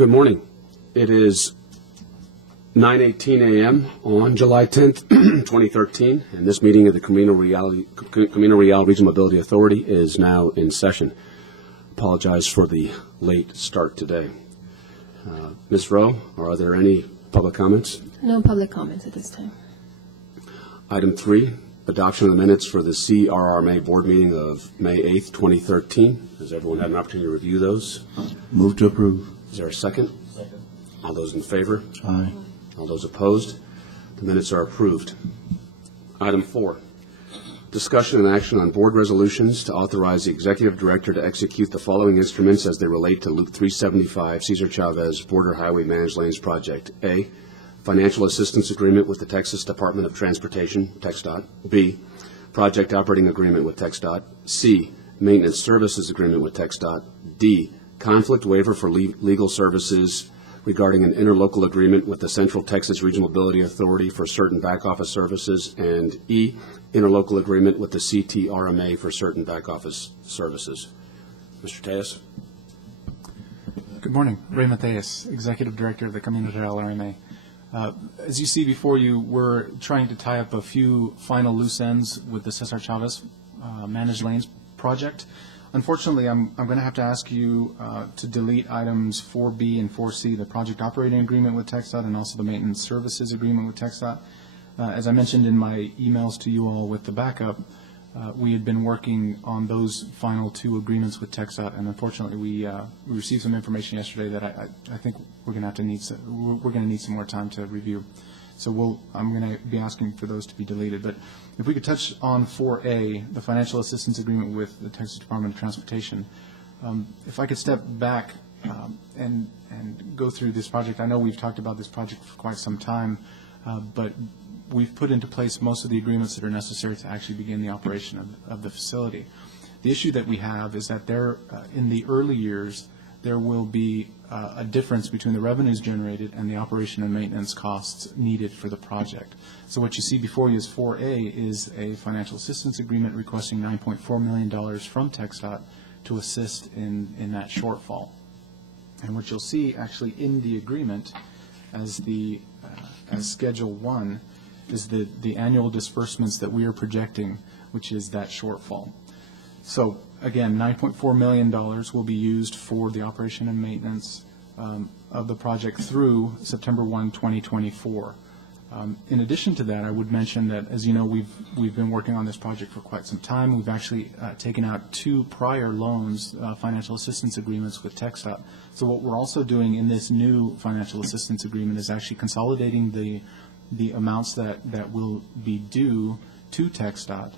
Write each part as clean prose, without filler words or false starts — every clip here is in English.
Good morning. It is 9:18 a.m. on July 10th, 2013, and this meeting of the Camino Real Regional Mobility Authority is now in session. Apologize for the late start today. Ms. Rowe, are there any public comments? No public comments at this time. Item 3, adoption of the minutes for the CRRMA board meeting of May 8th, 2013. Has everyone had an opportunity to review those? Move to approve. Is there a second? Second. All those in favor? Aye. All those opposed? The minutes are approved. Item 4, discussion and action on board resolutions to authorize the executive director to execute the following instruments as they relate to Loop 375 Cesar Chavez Border Highway Managed Lanes Project. A, financial assistance agreement with the Texas Department of Transportation, TxDOT. B, project operating agreement with TxDOT. C, maintenance services agreement with TxDOT. D, conflict waiver for legal services regarding an interlocal agreement with the Central Texas Regional Mobility Authority for certain back office services, and E, interlocal agreement with the CRRMA for certain back office services. Mr. Tejas. Good morning. Ray Mateus, Executive Director of the Camino Real CRRMA. As you see before you, we're trying to tie up a few final loose ends with the Cesar Chavez Managed Lanes project. Unfortunately, I'm going to have to ask you to delete items 4B and 4C, the project operating agreement with TxDOT and also the maintenance services agreement with TxDOT. As I mentioned in my emails to you all with the backup, we had been working on those final two agreements with TxDOT, and unfortunately, we received some information yesterday that I think we're going to need some more time to review. So I'm going to be asking for those to be deleted. But if we could touch on 4A, the financial assistance agreement with the Texas Department of Transportation. If I could step back and go through this project. I know we've talked about this project for quite some time, but we've put into place most of the agreements that are necessary to actually begin the operation of the facility. The issue that we have is that in the early years, there will be a difference between the revenues generated and the operation and maintenance costs needed for the project. So what you see before you is 4A is a financial assistance agreement requesting $9.4 million from TxDOT to assist in that shortfall. And what you'll see actually in the agreement as Schedule 1 is the annual disbursements that we are projecting, which is that shortfall. So again, $9.4 million will be used for the operation and maintenance of the project through September 1, 2024. In addition to that, I would mention that, as you know, we've been working on this project for quite some time. We've actually taken out two prior loans, financial assistance agreements with TxDOT. So what we're also doing in this new financial assistance agreement is actually consolidating the amounts that will be due to TxDOT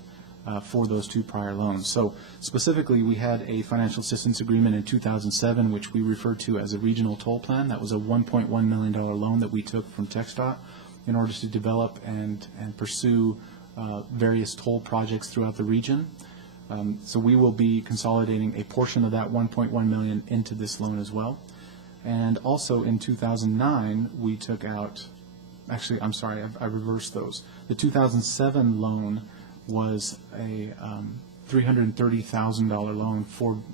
for those two prior loans. So specifically, we had a financial assistance agreement in 2007, which we referred to as a regional toll plan. That was a $1.1 million loan that we took from TxDOT in order to develop and pursue various toll projects throughout the region. So we will be consolidating a portion of that $1.1 million into this loan as well. And also in 2009, we took out, actually, I'm sorry, I reversed those. The 2007 loan was a $330,000 loan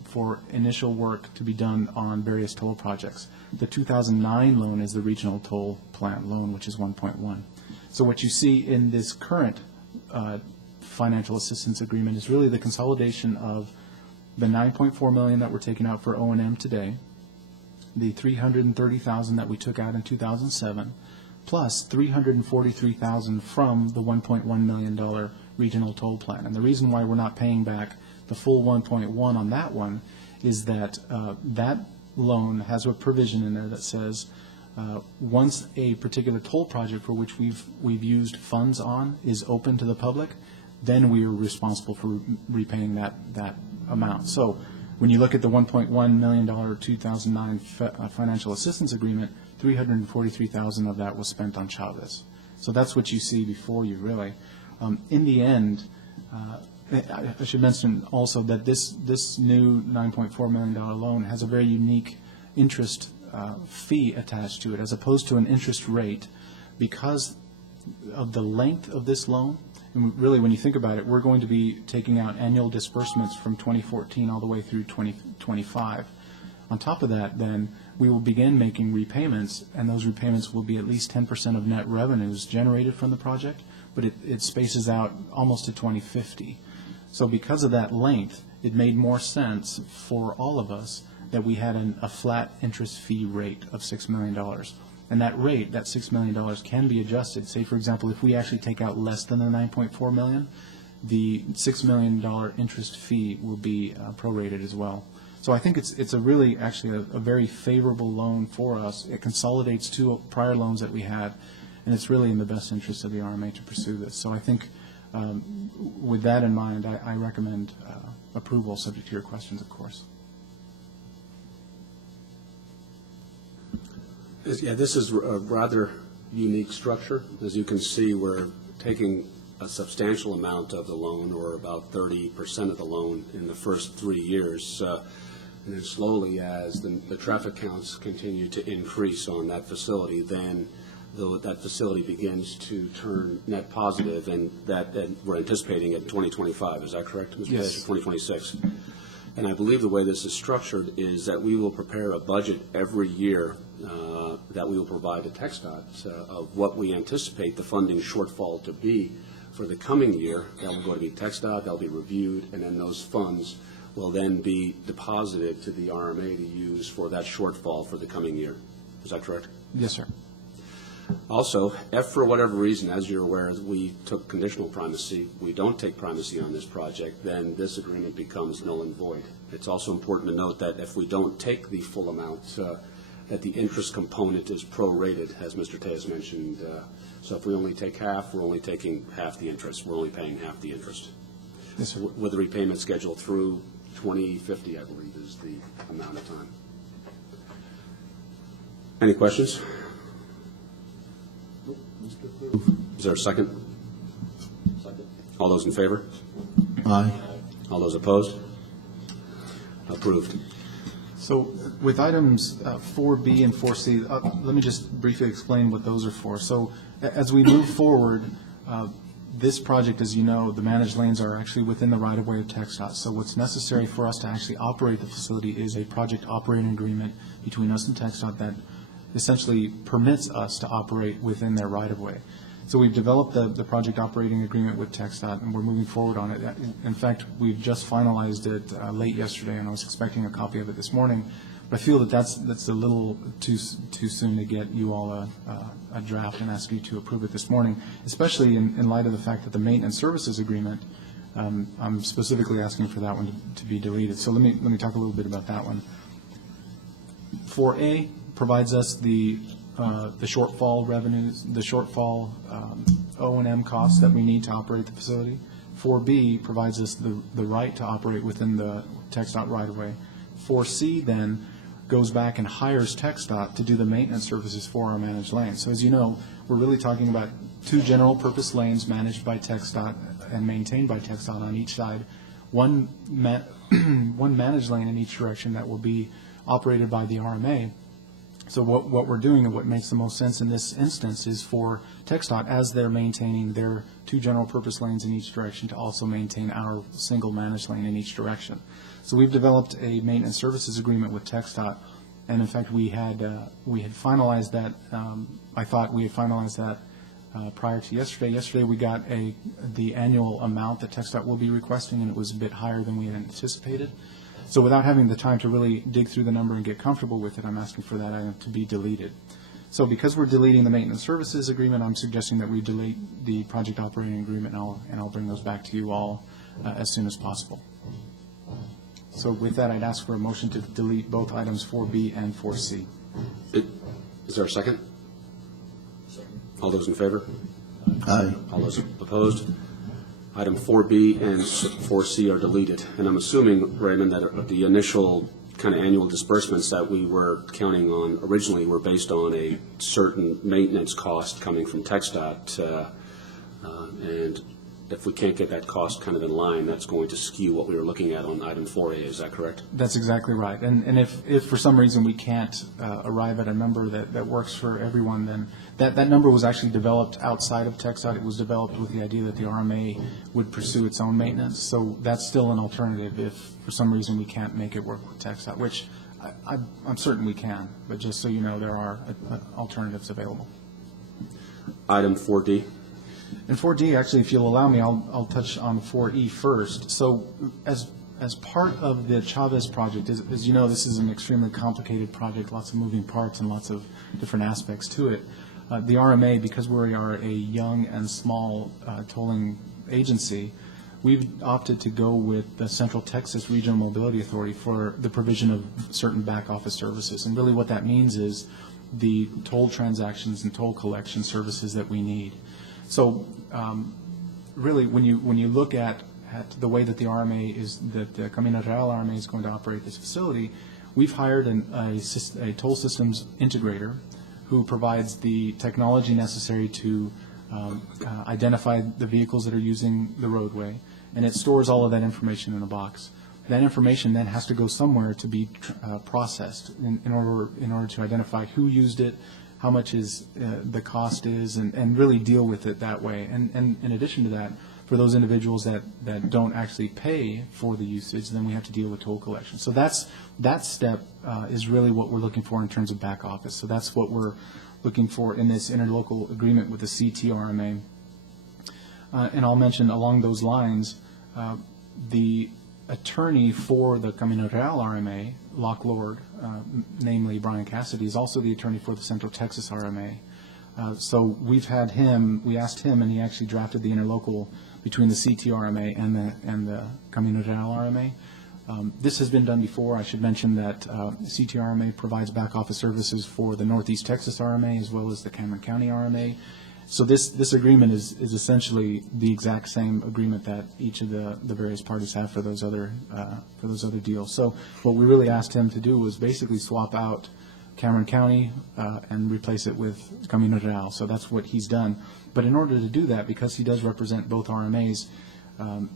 for initial work to be done on various toll projects. The 2009 loan is the regional toll plan loan, which is 1.1. So what you see in this current financial assistance agreement is really the consolidation of the $9.4 million that we're taking out for O&M today, the $330,000 that we took out in 2007, plus $343,000 from the $1.1 million regional toll plan. And the reason why we're not paying back the full 1.1 on that one is that that loan has a provision in there that says once a particular toll project for which we've used funds on is open to the public, then we are responsible for repaying that amount. So when you look at the $1.1 million 2009 financial assistance agreement, $343,000 of that was spent on Chavez. So that's what you see before you, really. In the end, I should mention also that this new $9.4 million loan has a very unique interest fee attached to it, as opposed to an interest rate, because of the length of this loan. And really, when you think about it, we're going to be taking out annual disbursements from 2014 all the way through 2025. On top of that, then, we will begin making repayments, and those repayments will be at least 10% of net revenues generated from the project, but it spaces out almost to 2050. So because of that length, it made more sense for all of us that we had a flat interest fee rate of $6 million. And that rate, that $6 million, can be adjusted. Say, for example, if we actually take out less than the $9.4 million, the $6 million interest fee will be prorated as well. So I think it's a really, actually, a very favorable loan for us. It consolidates two prior loans that we had, and it's really in the best interest of the RMA to pursue this. So I think with that in mind, I recommend approval, subject to your questions, of course. Yeah, this is a rather unique structure. As you can see, we're taking a substantial amount of the loan, or about 30% of the loan, in the first 3 years. And then slowly, as the traffic counts continue to increase on that facility, then that facility begins to turn net positive, and that we're anticipating it in 2025. Is that correct, Mr. Yes. Page? 2026. And I believe the way this is structured is that we will prepare a budget every year that we will provide to TxDOT of what we anticipate the funding shortfall to be for the coming year. That will go to be TxDOT, that will be reviewed, and then those funds will then be deposited to the RMA to use for that shortfall for the coming year. Is that correct? Yes, sir. Also, if for whatever reason, as you're aware, we took conditional primacy, we don't take primacy on this project, then this agreement becomes null and void. It's also important to note that if we don't take the full amount, that the interest component is prorated, as Mr. Tejas mentioned. So if we only take half, we're only taking half the interest. We're only paying half the interest. Yes, sir. With the repayment schedule through 2050, I believe, is the amount of time. Any questions? Is there a second? Second. All those in favor? Aye. All those opposed? Approved. So with items 4B and 4C, let me just briefly explain what those are for. So as we move forward, this project, as you know, the managed lanes are actually within the right-of-way of TxDOT. So what's necessary for us to actually operate the facility is a project operating agreement between us and TxDOT that essentially permits us to operate within their right-of-way. So we've developed the project operating agreement with TxDOT, and we're moving forward on it. In fact, we've just finalized it late yesterday, and I was expecting a copy of it this morning. But I feel that that's a little too soon to get you all a draft and ask you to approve it this morning, especially in light of the fact that the maintenance services agreement, I'm specifically asking for that one to be deleted. So let me talk a little bit about that one. 4A provides us the shortfall revenues, the shortfall O&M costs that we need to operate the facility. 4B provides us the right to operate within the TxDOT right-of-way. 4C then goes back and hires TxDOT to do the maintenance services for our managed lanes. So as you know, we're really talking about two general purpose lanes managed by TxDOT and maintained by TxDOT on each side, one managed lane in each direction that will be operated by the RMA. So what we're doing and what makes the most sense in this instance is for TxDOT, as they're maintaining their two general purpose lanes in each direction, to also maintain our single managed lane in each direction. So we've developed a maintenance services agreement with TxDOT, and in fact we had finalized that. I thought we had finalized that prior to yesterday. Yesterday we got the annual amount that TxDOT will be requesting, and it was a bit higher than we had anticipated. So without having the time to really dig through the number and get comfortable with it, I'm asking for that item to be deleted. So because we're deleting the maintenance services agreement, I'm suggesting that we delete the project operating agreement, and I'll bring those back to you all as soon as possible. So with that, I'd ask for a motion to delete both items 4B and 4C. Is there a second? Second. All those in favor? Aye. All those opposed? Item 4B and 4C are deleted. And I'm assuming, Raymond, that the initial kind of annual disbursements that we were counting on originally were based on a certain maintenance cost coming from TxDOT. And if we can't get that cost kind of in line, that's going to skew what we were looking at on item 4A. Is that correct? That's exactly right. And if for some reason we can't arrive at a number that works for everyone, then that number was actually developed outside of TxDOT. It was developed with the idea that the RMA would pursue its own maintenance. So that's still an alternative if for some reason we can't make it work with TxDOT, which I'm certain we can, but just so you know, there are alternatives available. Item 4D. And 4D, actually, if you'll allow me, I'll touch on 4E first. So as part of the Chavez project, as you know, this is an extremely complicated project, lots of moving parts and lots of different aspects to it. The RMA, because we are a young and small tolling agency, we've opted to go with the Central Texas Regional Mobility Authority for the provision of certain back office services. And really what that means is the toll transactions and toll collection services that we need. So really, when you look at the way that the RMA is, that the Camino Real RMA is going to operate this facility, we've hired a toll systems integrator who provides the technology necessary to identify the vehicles that are using the roadway, and it stores all of that information in a box. That information then has to go somewhere to be processed in order to identify who used it, how much the cost is, and really deal with it that way. And in addition to that, for those individuals that don't actually pay for the usage, then we have to deal with toll collection. So that step is really what we're looking for in terms of back office. So that's what we're looking for in this interlocal agreement with the CRRMA. And I'll mention along those lines, the attorney for the Camino Real RMA, Locke Lord, namely Brian Cassidy, is also the attorney for the Central Texas RMA. So we asked him, and he actually drafted the interlocal between the CTRMA and the Camino Real RMA. This has been done before. I should mention that CTRMA provides back office services for the Northeast Texas RMA as well as the Cameron County RMA. So this agreement is essentially the exact same agreement that each of the various parties have for those other deals. So what we really asked him to do was basically swap out Cameron County and replace it with Camino Real. So that's what he's done. But in order to do that, because he does represent both RMAs,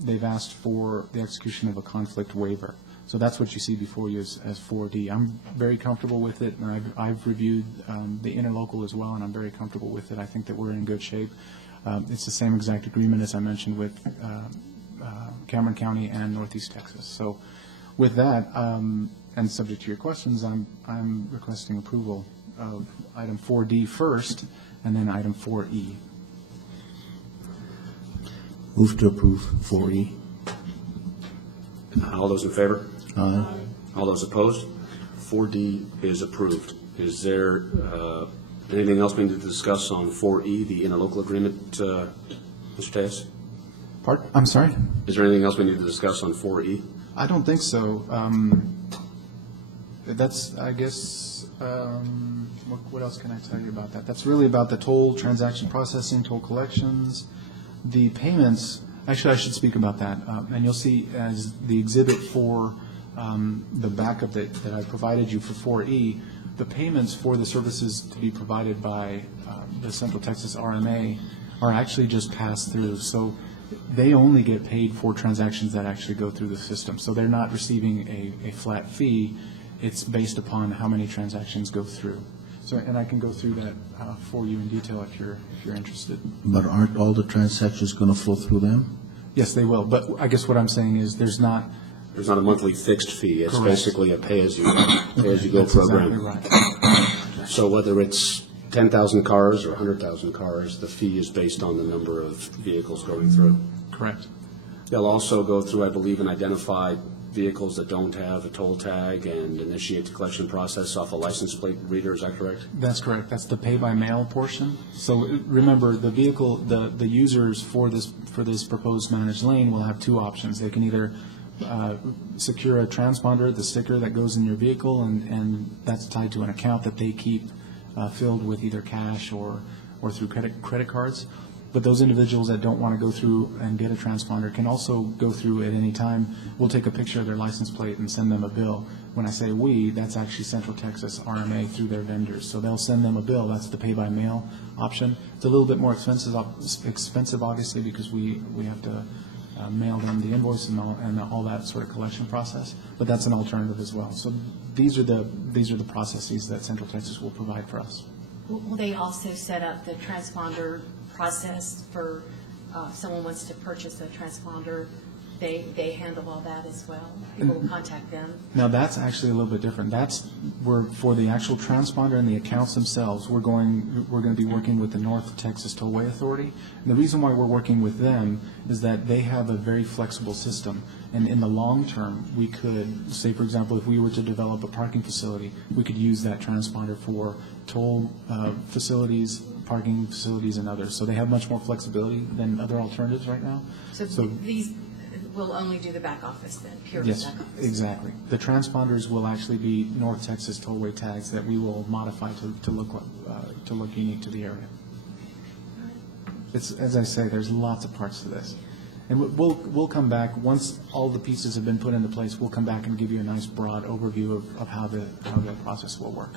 they've asked for the execution of a conflict waiver. So that's what you see before you as 4D. I'm very comfortable with it, and I've reviewed the interlocal as well, and I'm very comfortable with it. I think that we're in good shape. It's the same exact agreement as I mentioned with Cameron County and Northeast Texas. So with that, and subject to your questions, I'm requesting approval of item 4D first, and then item 4E. Move to approve 4E. All those in favor? Aye. All those opposed? 4D is approved. Is there anything else we need to discuss on 4E, the interlocal agreement, Mr. Tejas? Pardon? I'm sorry? Is there anything else we need to discuss on 4E? I don't think so. That's, I guess, what else can I tell you about that? That's really about the toll transaction processing, toll collections, the payments. Actually, I should speak about that. And you'll see as the exhibit for the backup that I provided you for 4E, the payments for the services to be provided by the Central Texas RMA are actually just passed through. So they only get paid for transactions that actually go through the system. So they're not receiving a flat fee. It's based upon how many transactions go through. So, and I can go through that for you in detail if you're interested. But aren't all the transactions going to flow through them? Yes, they will. But I guess what I'm saying is there's not a monthly fixed fee. It's Correct. Basically a pay-as-you-go That's program. exactly right. So whether it's 10,000 cars or 100,000 cars, the fee is based on the number of vehicles going through. Correct. They'll also go through, I believe, and identify vehicles that don't have a toll tag and initiate the collection process off a license plate reader. Is that correct? That's correct. That's the pay-by-mail portion. So remember, the vehicle, the users for this proposed managed lane will have two options. They can either secure a transponder, the sticker that goes in your vehicle, and that's tied to an account that they keep filled with either cash or through credit cards. But those individuals that don't want to go through and get a transponder can also go through at any time. We'll take a picture of their license plate and send them a bill. When I say we, that's actually Central Texas RMA through their vendors. So they'll send them a bill. That's the pay-by-mail option. It's a little bit more expensive obviously, because we have to mail them the invoice and all that sort of collection process. But that's an alternative as well. So these are the processes that Central Texas will provide for us. Will they also set up the transponder process for if someone wants to purchase a transponder they handle all that as well. People will contact them. Now, that's actually a little bit different. We're for the actual transponder and the accounts themselves, we're going to be working with the North Texas Tollway Authority. And the reason why we're working with them is that they have a very flexible system. And in the long term, we could, say, for example, if we were to develop a parking facility, we could use that transponder for toll facilities, parking facilities, and others. So they have much more flexibility than other alternatives right now. So these will only do the back office then, purely Yes, back office? exactly. The transponders will actually be North Texas tollway tags that we will modify to look unique to the area. It's, as I say, there's lots of parts to this. And we'll come back, once all the pieces have been put into place, we'll come back and give you a nice broad overview of how the process will work.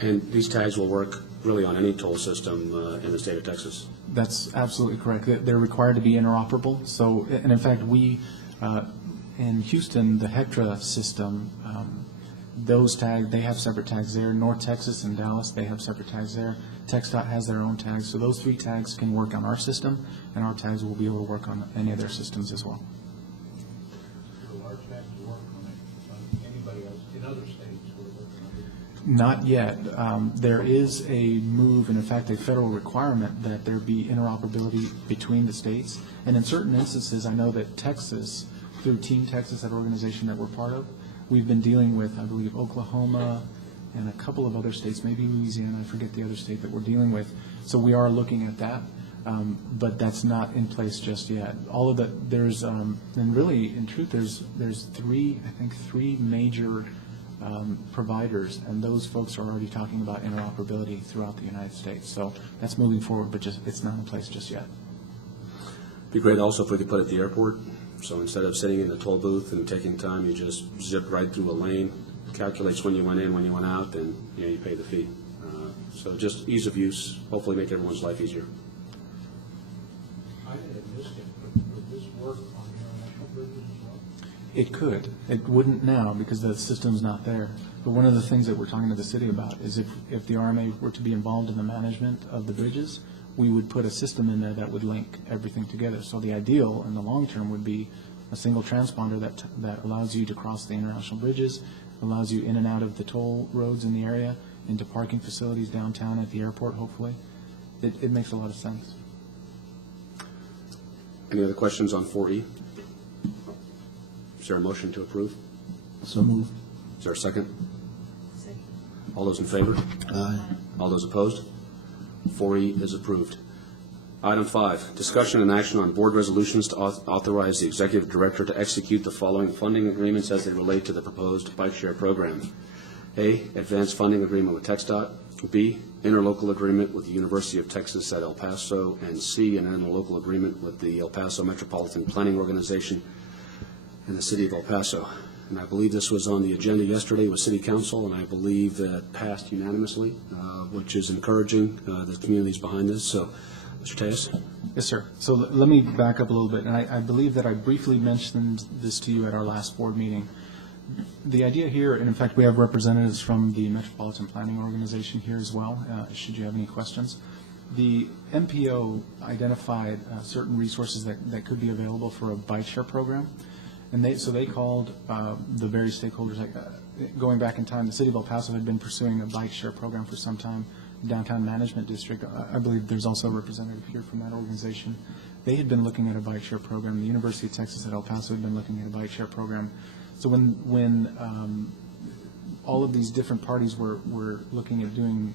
And these tags will work really on any toll system in the state of Texas. That's absolutely correct. They're required to be interoperable. So, and in fact, we, in Houston, the HECTRA system, those tags, they have separate tags there. North Texas and Dallas, they have separate tags there. TxDOT has their own tags. So those 3 tags can work on our system, and our tags will be able to work on any of their systems as well. So our tags work on anybody else in other states who are working on it? Not yet. There is a move, and in fact, a federal requirement that there be interoperability between the states. And in certain instances, I know that Texas, through Team Texas, that organization that we're part of, we've been dealing with, I believe, Oklahoma and a couple of other states, maybe Louisiana, I forget the other state that we're dealing with. So we are looking at that, but that's not in place just yet. All of that, there's, and really, in truth, there's 3 major providers, and those folks are already talking about interoperability throughout the United States. So that's moving forward, but it's not in place just yet. It'd be great also if we could put it at the airport. So instead of sitting in the toll booth and taking time, you just zip right through a lane, calculates when you went in, when you went out, and you pay the fee. So just ease of use, hopefully make everyone's life easier. I had missed it, but would this work on international bridges as well? It could. It wouldn't now because the system's not there. But one of the things that we're talking to the city about is if the RMA were to be involved in the management of the bridges, we would put a system in there that would link everything together. So the ideal in the long term would be a single transponder that allows you to cross the international bridges, allows you in and out of the toll roads in the area, into parking facilities downtown at the airport, hopefully. It makes a lot of sense. Any other questions on 4E? Is there a motion to approve? So moved. Is there a second? All those in favor? Aye. All those opposed? 4E is approved. Item 5, discussion and action on board resolutions to authorize the executive director to execute the following funding agreements as they relate to the proposed bike share program. A, advanced funding agreement with TxDOT. B, interlocal agreement with the University of Texas at El Paso. And C, an interlocal agreement with the El Paso Metropolitan Planning Organization and the City of El Paso. And I believe this was on the agenda yesterday with City Council, and I believe that passed unanimously, which is encouraging. The community's behind this. So, Mr. Tejas? Yes, sir. So let me back up a little bit. And I believe that I briefly mentioned this to you at our last board meeting. The idea here, and in fact, we have representatives from the Metropolitan Planning Organization here as well, should you have any questions. The MPO identified certain resources that could be available for a bike share program. And they called the various stakeholders. Going back in time, the City of El Paso had been pursuing a bike share program for some time. Downtown Management District, I believe there's also a representative here from that organization. They had been looking at a bike share program. The University of Texas at El Paso had been looking at a bike share program. So when all of these different parties were looking at doing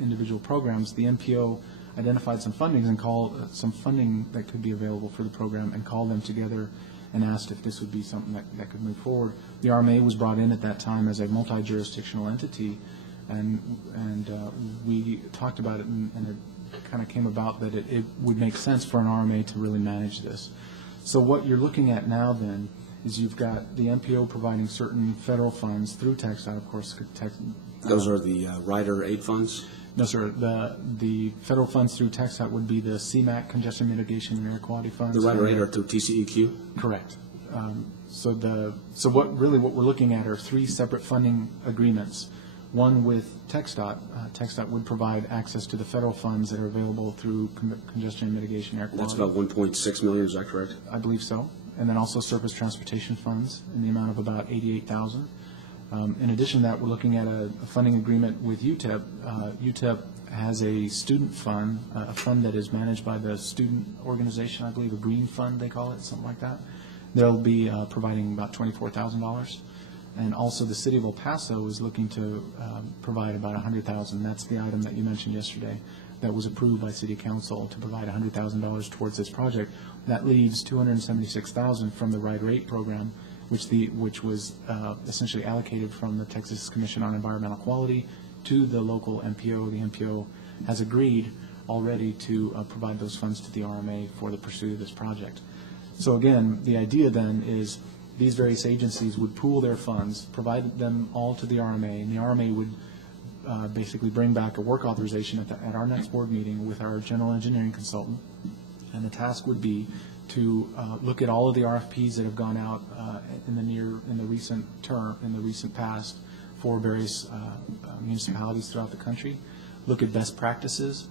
individual programs, the MPO identified some fundings and called some funding that could be available for the program and called them together and asked if this would be something that could move forward. The RMA was brought in at that time as a multi-jurisdictional entity, and we talked about it, and it kind of came about that it would make sense for an RMA to really manage this. So what you're looking at now then is you've got the MPO providing certain federal funds through TxDOT, of course. Those are the Rider 8 funds? No, sir. The federal funds through TxDOT would be the CMAQ, Congestion Mitigation and Air Quality Funds. The Rider 8 are through TCEQ? Correct. So what we're looking at are 3 separate funding agreements. one with TxDOT. TxDOT would provide access to the federal funds that are available through congestion and mitigation air quality. That's about 1.6 million, is that correct? I believe so. And then also surface transportation funds in the amount of about $88,000. In addition to that, we're looking at a funding agreement with UTEP. UTEP has a student fund, a fund that is managed by the student organization, I believe, a green fund, they call it, something like that. They'll be providing about $24,000. And also the city of El Paso is looking to provide about $100,000. That's the item that you mentioned yesterday that was approved by city council to provide $100,000 towards this project. That leaves $276,000 from the Rider 8 program, which was essentially allocated from the Texas Commission on Environmental Quality to the local MPO. The MPO has agreed already to provide those funds to the RMA for the pursuit of this project. So again, the idea then is these various agencies would pool their funds, provide them all to the RMA, and the RMA would basically bring back a work authorization at our next board meeting with our general engineering consultant. And the task would be to look at all of the RFPs that have gone out in the recent past for various municipalities throughout the country, look at best practices,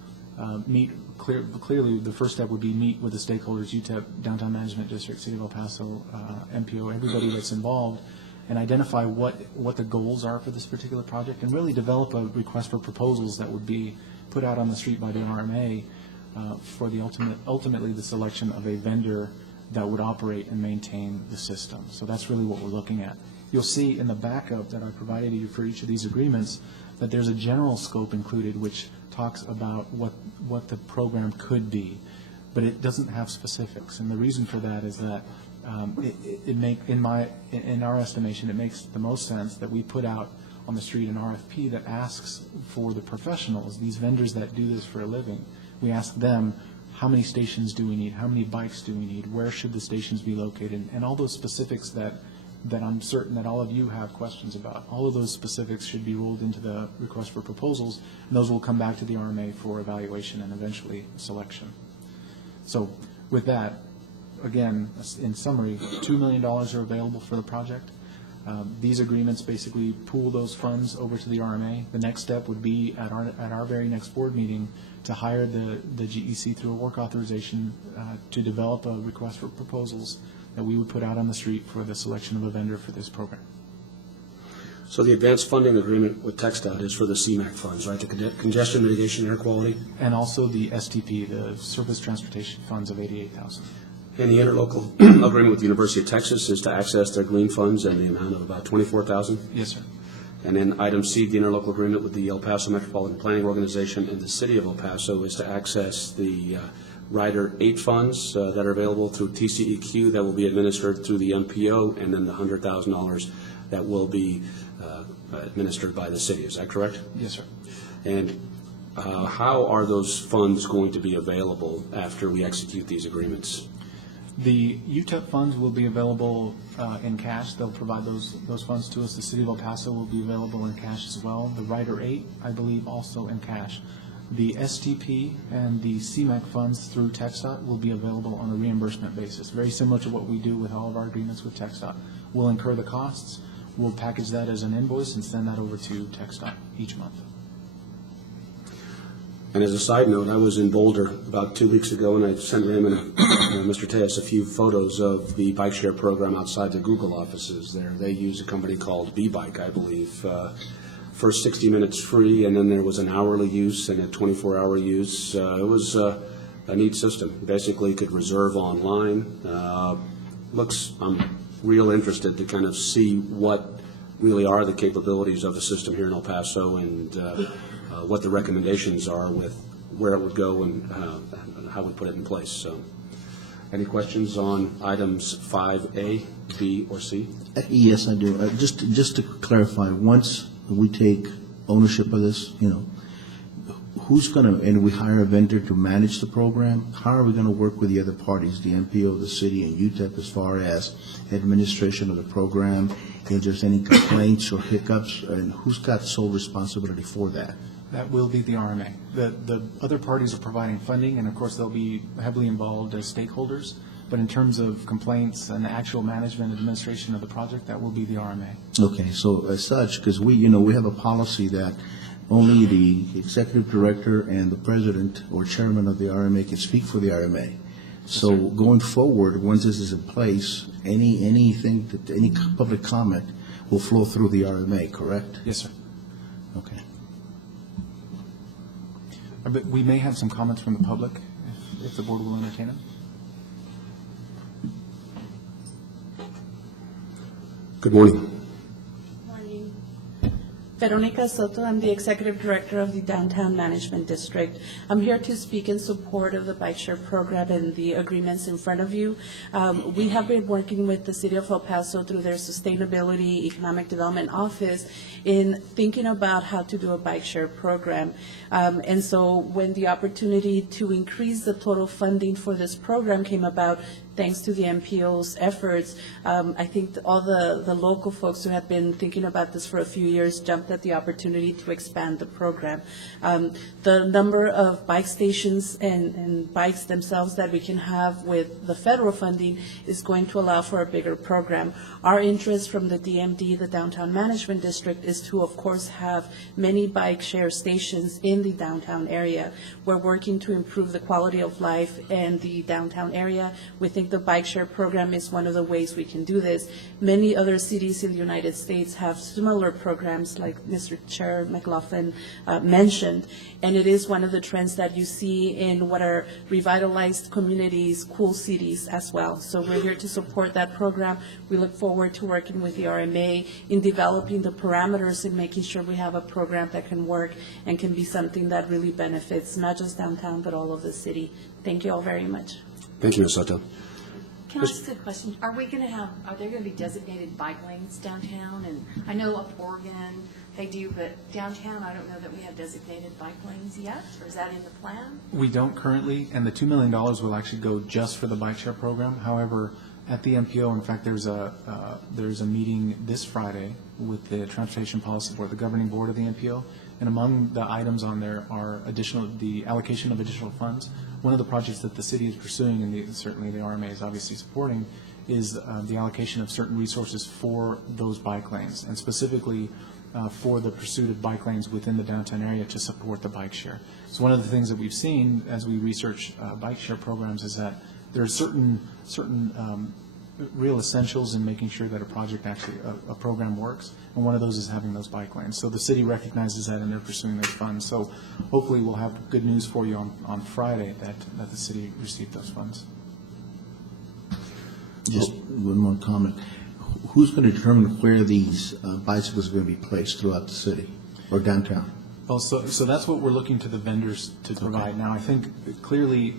clearly the first step would be meet with the stakeholders, UTEP, Downtown Management District, City of El Paso, MPO, everybody that's involved, and identify what the goals are for this particular project, and really develop a request for proposals that would be put out on the street by the RMA for the ultimately the selection of a vendor that would operate and maintain the system. So that's really what we're looking at. You'll see in the backup that I provided you for each of these agreements that there's a general scope included which talks about what the program could be, but it doesn't have specifics. And the reason for that is that in our estimation, it makes the most sense that we put out on the street an RFP that asks for the professionals, these vendors that do this for a living. We ask them, how many stations do we need? How many bikes do we need? Where should the stations be located? And all those specifics that I'm certain that all of you have questions about. All of those specifics should be rolled into the request for proposals, and those will come back to the RMA for evaluation and eventually selection. So with that, again, in summary, $2 million are available for the project. These agreements basically pool those funds over to the RMA. The next step would be at our very next board meeting to hire the GEC through a work authorization to develop a request for proposals that we would put out on the street for the selection of a vendor for this program. So the advanced funding agreement with TxDOT is for the CMAQ funds, right? The congestion mitigation air quality? And also the STP, the surface transportation funds of $88,000. And the interlocal agreement with the University of Texas is to access their green funds in the amount of about $24,000? Yes, sir. And then item C, the interlocal agreement with the El Paso Metropolitan Planning Organization and the City of El Paso is to access the Rider 8 funds that are available through TCEQ that will be administered through the MPO, and then the $100,000 that will be administered by the city. Is that correct? Yes, sir. And how are those funds going to be available after we execute these agreements? The UTEP funds will be available in cash. They'll provide those funds to us. The City of El Paso will be available in cash as well. The Rider 8, I believe, also in cash. The STP and the CMAQ funds through TxDOT will be available on a reimbursement basis, very similar to what we do with all of our agreements with TxDOT. We'll incur the costs. We'll package that as an invoice and send that over to TxDOT each month. And as a side note, I was in Boulder about 2 weeks ago, and I sent Raymond and Mr. Tejas a few photos of the bike share program outside the Google offices there. They use a company called B-Bike, I believe. First 60 minutes free, and then there was an hourly use and a 24-hour use. It was a neat system. Basically, you could reserve online. I'm real interested to kind of see what really are the capabilities of the system here in El Paso and what the recommendations are with where it would go and how we put it in place. So, any questions on items 5A, B, or C? Yes, I do. Just to clarify, once we take ownership of this, who's going to, and we hire a vendor to manage the program, how are we going to work with the other parties, the MPO, the city, and UTEP as far as administration of the program? If there's any complaints or hiccups, and who's got sole responsibility for that? That will be the RMA. The other parties are providing funding, and of course they'll be heavily involved as stakeholders, But in terms of complaints and the actual management and administration of the project, that will be the RMA. Okay, so as such, because we have a policy that only the executive director and the president or chairman of the RMA can speak for the RMA. So going forward, once this is in place, any public comment will flow through the RMA, correct? Yes, sir. Okay. But we may have some comments from the public, if the board will entertain them. Good morning. Morning. Veronica Soto, I'm the Executive Director of the Downtown Management District. I'm here to speak in support of the bike share program and the agreements in front of you. We have been working with the City of El Paso through their Sustainability Economic Development Office in thinking about how to do a bike share program. And so when the opportunity to increase the total funding for this program came about, thanks to the MPO's efforts, I think all the local folks who have been thinking about this for a few years jumped at the opportunity to expand the program. The number of bike stations and bikes themselves that we can have with the federal funding is going to allow for a bigger program. Our interest from the DMD, the Downtown Management District, is to, of course, have many bike share stations in the downtown area. We're working to improve the quality of life in the downtown area. We think the bike share program is one of the ways we can do this. Many other cities in the United States have similar programs like Mr. Chair McLaughlin mentioned, and it is one of the trends that you see in what are revitalized communities, cool cities as well. So we're here to support that program. We look forward to working with the RMA in developing the parameters and making sure we have a program that can work and can be something that really benefits not just downtown but all of the city. Thank you all very much. Thank you, Ms. Soto. Can I ask a question? Are there going to be designated bike lanes downtown? And I know up Oregon they do, but downtown, I don't know that we have designated bike lanes yet, or is that in the plan? We don't currently, and the $2 million will actually go just for the bike share program. However, at the MPO, in fact, there's a meeting this Friday with the Transportation Policy Board, the governing board of the MPO, and among the items on there are the allocation of additional funds. One of the projects that the city is pursuing, and certainly the RMA is obviously supporting, is the allocation of certain resources for those bike lanes, and specifically for the pursuit of bike lanes within the downtown area to support the bike share. So one of the things that we've seen as we research bike share programs is that there are certain real essentials in making sure that a project actually, a program works, and one of those is having those bike lanes. So the city recognizes that and they're pursuing those funds. So hopefully we'll have good news for you on Friday that the city received those funds. Just one more comment. Who's going to determine where these bicycles are going to be placed throughout the city or downtown? Well, so that's what we're looking to the vendors to provide. Now, I think clearly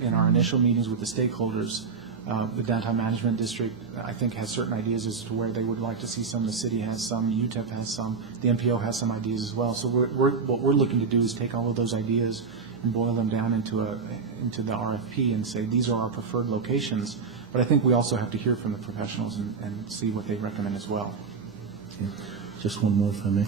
in our initial meetings with the stakeholders, the Downtown Management District, I think, has certain ideas as to where they would like to see some. The city has some, UTEP has some, the MPO has some ideas as well. So what we're looking to do is take all of those ideas and boil them down into the RFP and say these are our preferred locations. But I think we also have to hear from the professionals and see what they recommend as well. Okay. Just one more, if I may.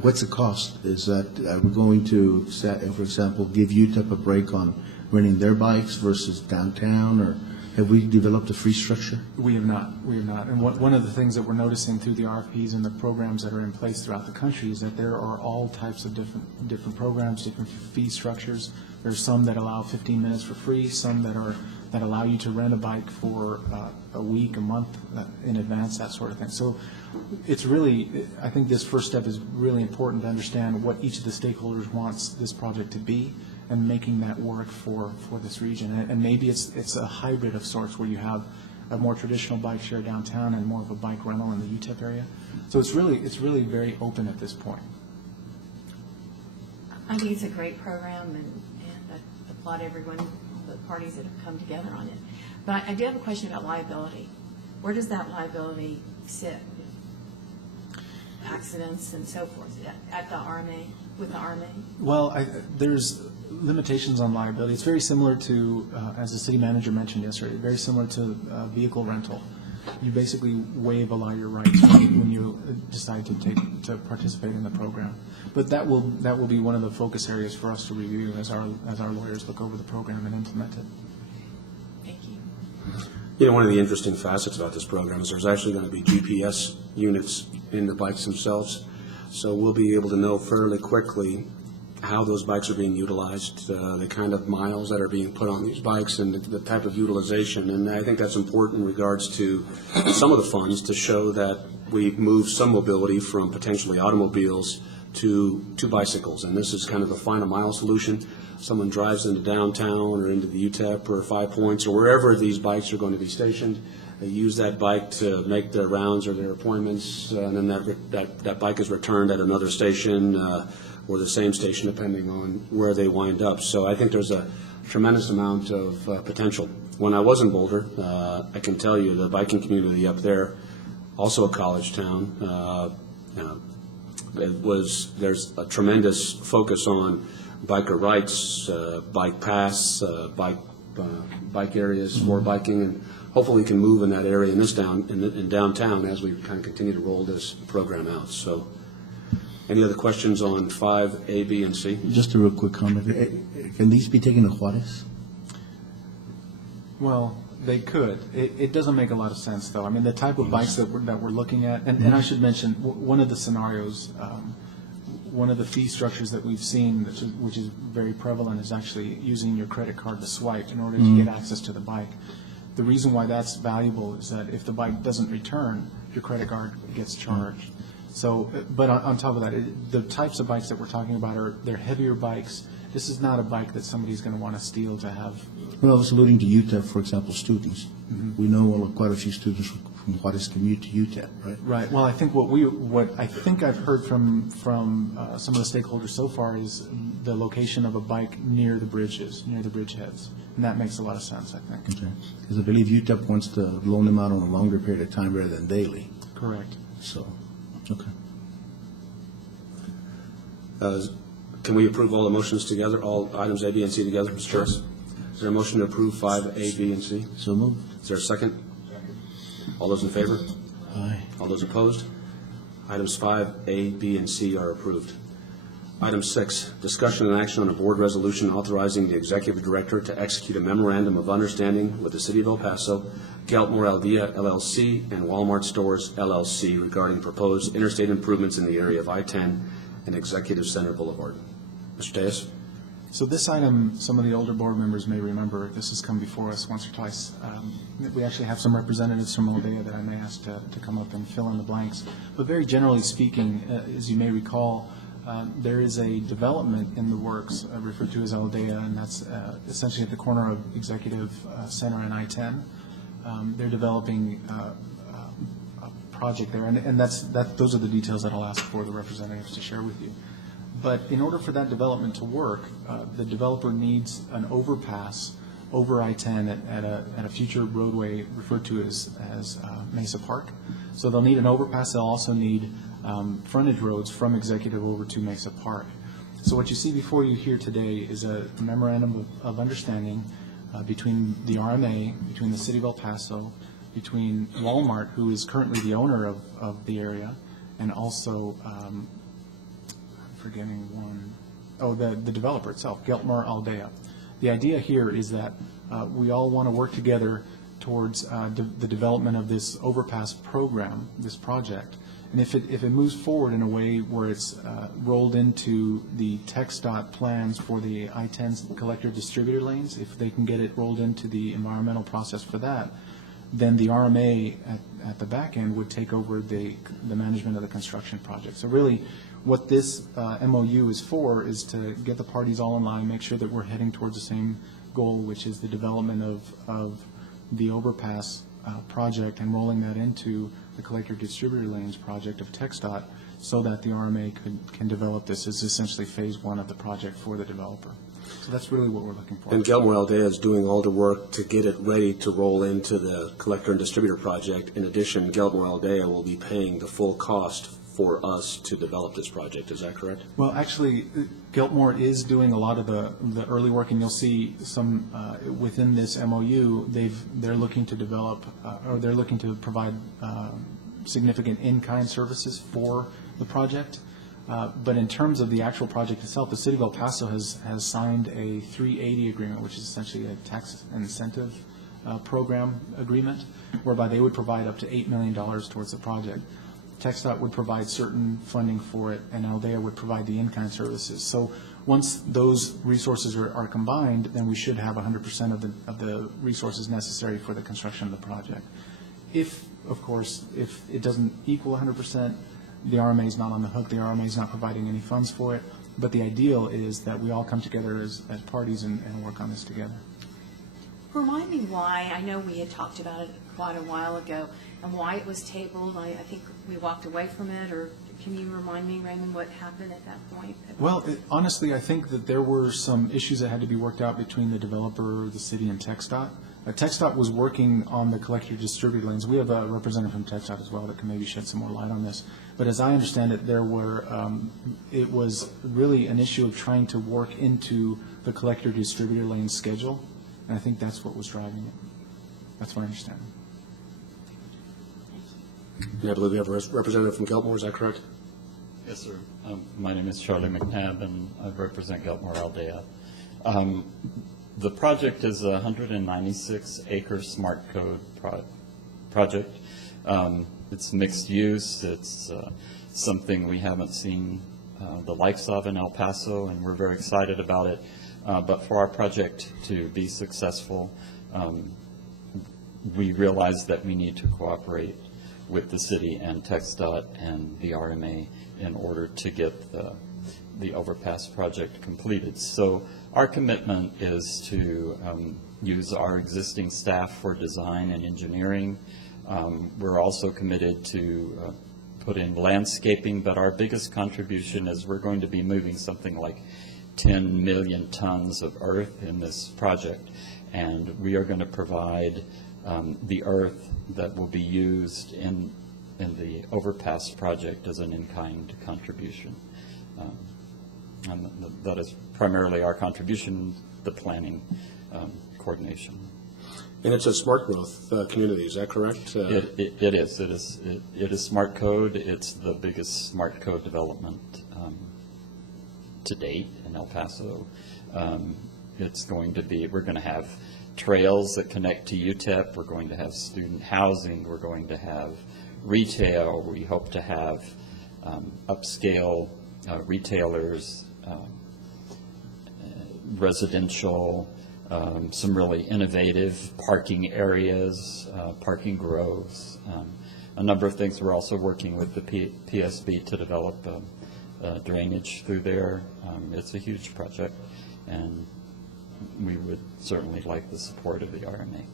What's the cost? Is that we're going to, for example, give UTEP a break on renting their bikes versus downtown, or have we developed a fee structure? We have not. And one of the things that we're noticing through the RFPs and the programs that are in place throughout the country is that there are all types of different programs, different fee structures. There's some that allow 15 minutes for free, some that allow you to rent a bike for a week, a month in advance, that sort of thing. So it's really, I think this first step is really important to understand what each of the stakeholders wants this project to be, and making that work for this region. And maybe it's a hybrid of sorts where you have a more traditional bike share downtown and more of a bike rental in the UTEP area. So it's really very open at this point. I think it's a great program, and I applaud everyone, the parties that have come together on it. But I do have a question about liability. Where does that liability sit? Accidents and so forth at the RMA, with the RMA? Well, there's limitations on liability. It's very similar to, as the city manager mentioned yesterday, very similar to vehicle rental. You basically waive a lot of your rights when you decide to participate in the program. But that will be one of the focus areas for us to review as our lawyers look over the program and implement it. Thank you. You know, one of the interesting facets about this program is there's actually going to be GPS units in the bikes themselves. So we'll be able to know fairly quickly how those bikes are being utilized, the kind of miles that are being put on these bikes, and the type of utilization. And I think that's important in regards to some of the funds to show that we've moved some mobility from potentially automobiles to bicycles. And this is kind of a final mile solution. Someone drives into downtown or into the UTEP or Five Points or wherever these bikes are going to be stationed. They use that bike to make their rounds or their appointments, and then that bike is returned at another station or the same station, depending on where they wind up. So I think there's a tremendous amount of potential. When I was in Boulder, I can tell you the biking community up there, also a college town, there's a tremendous focus on biker rights, bike paths, bike areas for biking, and hopefully we can move in that area in downtown as we kind of continue to roll this program out. So, any other questions on 5A, B, and C? Just a real quick comment. Can these be taken to Juarez? Well, they could. It doesn't make a lot of sense, though. I mean, the type of bikes that we're looking at, and I should mention, one of the scenarios, one of the fee structures that we've seen, which is very prevalent, is actually using your credit card to swipe in order to get access to the bike. The reason why that's valuable is that if the bike doesn't return, your credit card gets charged. So, but on top of that, the types of bikes that we're talking about they're heavier bikes. This is not a bike that somebody's going to want to steal to have. Well, I was alluding to UTEP, for example, students. We know quite a few students from Juarez commute to UTEP, right? Right. Well, I think what I think I've heard from some of the stakeholders so far is the location of a bike near the bridges, near the bridgeheads, and that makes a lot of sense, I think. Okay. Because I believe UTEP wants to loan them out on a longer period of time rather than daily. Correct. So, okay. Can we approve all the motions together, all items A, B, and C together, Mr. Chair? Is there a motion to approve 5A, B, and C? So moved. Is there a second? All those in favor? Aye. All those opposed? Items 5A, B, and C are approved. Item 6, discussion and action on a board resolution authorizing the executive director to execute a memorandum of understanding with the City of El Paso, Galtmore Aldea LLC, and Walmart Stores LLC regarding proposed interstate improvements in the area of I-10 and Executive Center Boulevard. Mr. Tejas? So this item, some of the older board members may remember, this has come before us once or twice. We actually have some representatives from Aldea that I may ask to come up and fill in the blanks. But very generally speaking, as you may recall, there is a development in the works referred to as Aldea, and that's essentially at the corner of Executive Center and I-10. They're developing a project there, and those are the details that I'll ask for the representatives to share with you. But in order for that development to work, the developer needs an overpass over I-10 at a future roadway referred to as Mesa Park. So they'll need an overpass. They'll also need frontage roads from Executive over to Mesa Park. So what you see before you here today is a memorandum of understanding between the RMA, between the City of El Paso, between Walmart, who is currently the owner of the area, and also the developer itself, Galtmore Aldea. The idea here is that we all want to work together towards the development of this overpass program, this project. And if it moves forward in a way where it's rolled into the TxDOT plans for the I-10 collector distributor lanes, if they can get it rolled into the environmental process for that, then the RMA at the back end would take over the management of the construction project. So really, what this MOU is for is to get the parties all in line, make sure that we're heading towards the same goal, which is the development of the overpass project and rolling that into the collector distributor lanes project of TxDOT so that the RMA can develop this as essentially phase one of the project for the developer. So that's really what we're looking for. And Galtmore Aldea is doing all the work to get it ready to roll into the collector and distributor project. In addition, Galtmore Aldea will be paying the full cost for us to develop this project. Is that correct? Well, actually, Galtmore is doing a lot of the early work, and you'll see some within this MOU. They're looking to develop or they're looking to provide significant in-kind services for the project. But in terms of the actual project itself, the City of El Paso has signed a 380 agreement, which is essentially a tax incentive program agreement, whereby they would provide up to $8 million towards the project. TxDOT would provide certain funding for it, and Aldea would provide the in-kind services. So once those resources are combined, then we should have 100% of the resources necessary for the construction of the project. If, of course, if it doesn't equal 100%, the RMA is not on the hook. The RMA is not providing any funds for it. But the ideal is that we all come together as parties and work on this together. Remind me why, I know we had talked about it quite a while ago, and why it was tabled. I think we walked away from it, or can you remind me, Raymond, what happened at that point? Well, honestly, I think that there were some issues that had to be worked out between the developer, the city, and TxDOT. TxDOT was working on the collector-distributed lanes. We have a representative from TxDOT as well that can maybe shed some more light on this. But as I understand it, there were it was really an issue of trying to work into the collector-distributed lane schedule, and I think that's what was driving it. That's my understanding. And I believe we have a representative from Geltmore, is that correct? Yes, sir. My name is Charlie McNabb, and I represent Geltmore Aldea. The project is a 196-acre smart code project. It's mixed use. It's something we haven't seen the likes of in El Paso, and we're very excited about it. But for our project to be successful, we realize that we need to cooperate with the city and TxDOT and the RMA in order to get the overpass project completed. So our commitment is to use our existing staff for design and engineering. We're also committed to put in landscaping, but our biggest contribution is we're going to be moving something like 10 million tons of earth in this project, and we are going to provide the earth that will be used in the overpass project as an in-kind contribution. And that is primarily our contribution, the planning coordination. And it's a smart growth community, is that correct? It is. It is smart code. It's the biggest smart code development to date in El Paso. It's going to be, we're going to have trails that connect to UTEP. We're going to have student housing. We're going to have retail. We hope to have upscale retailers, residential, some really innovative parking areas, parking groves, a number of things. We're also working with the PSB to develop drainage through there. It's a huge project, and we would certainly like the support of the RMA.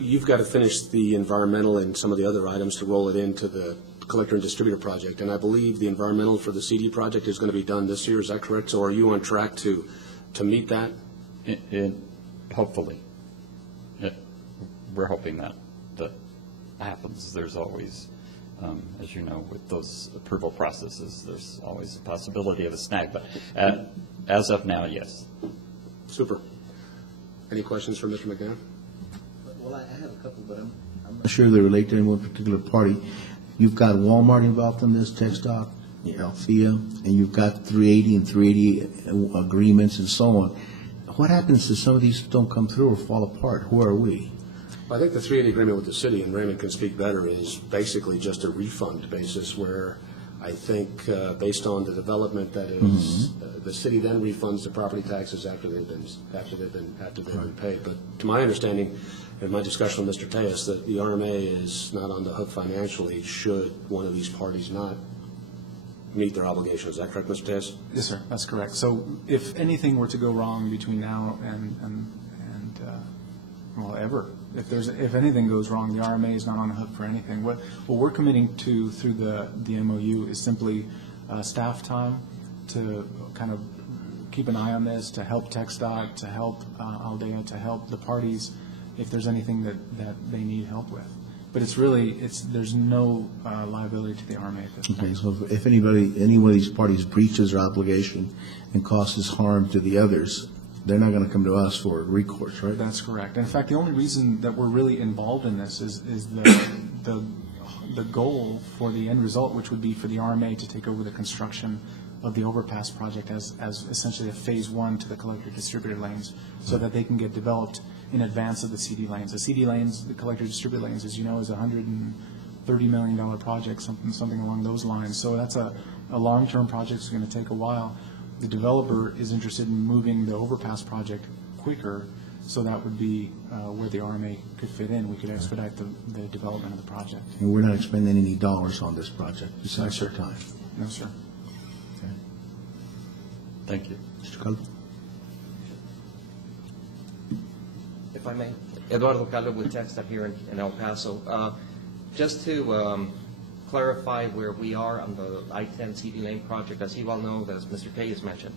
You've got to finish the environmental and some of the other items to roll it into the collector and distributor project, and I believe the environmental for the CD project is going to be done this year. Is that correct? So are you on track to meet that? Hopefully. We're hoping that happens. There's always, as you know, with those approval processes, there's always a possibility of a snag. But as of now, yes. Super. Any questions for Mr. McNabb? Well, I have a couple, but I'm not sure they relate to any one particular party. You've got Walmart involved in this, TxDOT, Althea, and you've got 380 and 380 agreements and so on. What happens if some of these don't come through or fall apart? Who are we? I think the 380 agreement with the city, and Raymond can speak better, is basically just a refund basis where I think based on the development that is, the city then refunds the property taxes after they've been paid. But to my understanding, in my discussion with Mr. Tejas, that the RMA is not on the hook financially should one of these parties not meet their obligations. Is that correct, Mr. Tejas? Yes, sir, that's correct. So if anything were to go wrong between now and well, ever, if anything goes wrong, the RMA is not on the hook for anything. What we're committing to through the MOU is simply staff time to kind of keep an eye on this, to help TxDOT, to help Aldea, to help the parties if there's anything that they need help with. But there's no liability to the RMA at this point. Okay, so if any one of these parties breaches their obligation and causes harm to the others, they're not going to come to us for recourse, right? That's correct. In fact, the only reason that we're really involved in this is the goal for the end result, which would be for the RMA to take over the construction of the overpass project as essentially a phase one to the collector distributor lanes, so that they can get developed in advance of the CD lanes. The CD lanes, the collector distributor lanes, as you know, is a $130 million project, something along those lines. So that's a long-term project. It's going to take a while. The developer is interested in moving the overpass project quicker, so that would be where the RMA could fit in. We could expedite the development of the project. And we're not expending any dollars on this project besides our time. No, sir. Okay. Thank you. Mr. Calvo? If I may, Eduardo Calvo with TechStop here in El Paso. Just to clarify where we are on the I-10 CD lane project, as you all know, as Mr. Tellez mentioned,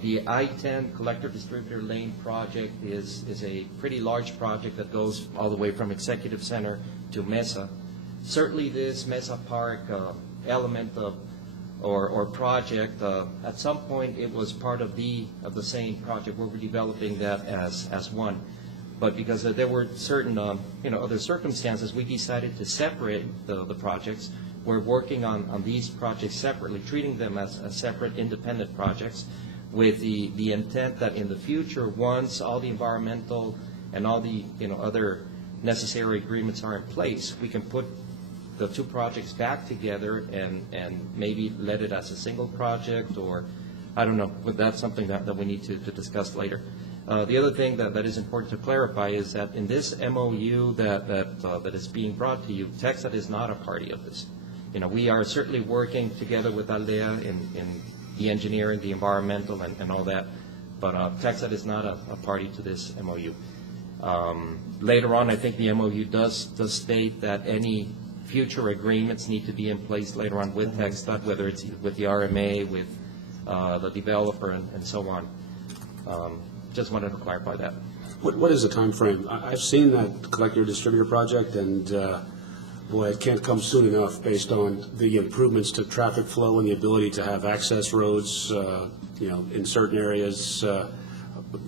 the I-10 collector distributor lane project is a pretty large project that goes all the way from Executive Center to Mesa. Certainly this Mesa Park element or project, at some point it was part of the same project where we're developing that as one. But because there were certain other circumstances, we decided to separate the projects. We're working on these projects separately, treating them as separate independent projects with the intent that in the future, once all the environmental and all the other necessary agreements are in place, we can put the two projects back together and maybe let it as a single project, or I don't know, but that's something that we need to discuss later. The other thing that is important to clarify is that in this MOU that is being brought to you, TechStop is not a party of this. We are certainly working together with Aldea in the engineering, the environmental, and all that, but TechStop is not a party to this MOU. Later on, I think the MOU does state that any future agreements need to be in place later on with TechStop, whether it's with the RMA, with the developer, and so on. Just wanted to clarify that. What is the time frame? I've seen that collector distributor project, and boy, it can't come soon enough based on the improvements to traffic flow and the ability to have access roads, in certain areas.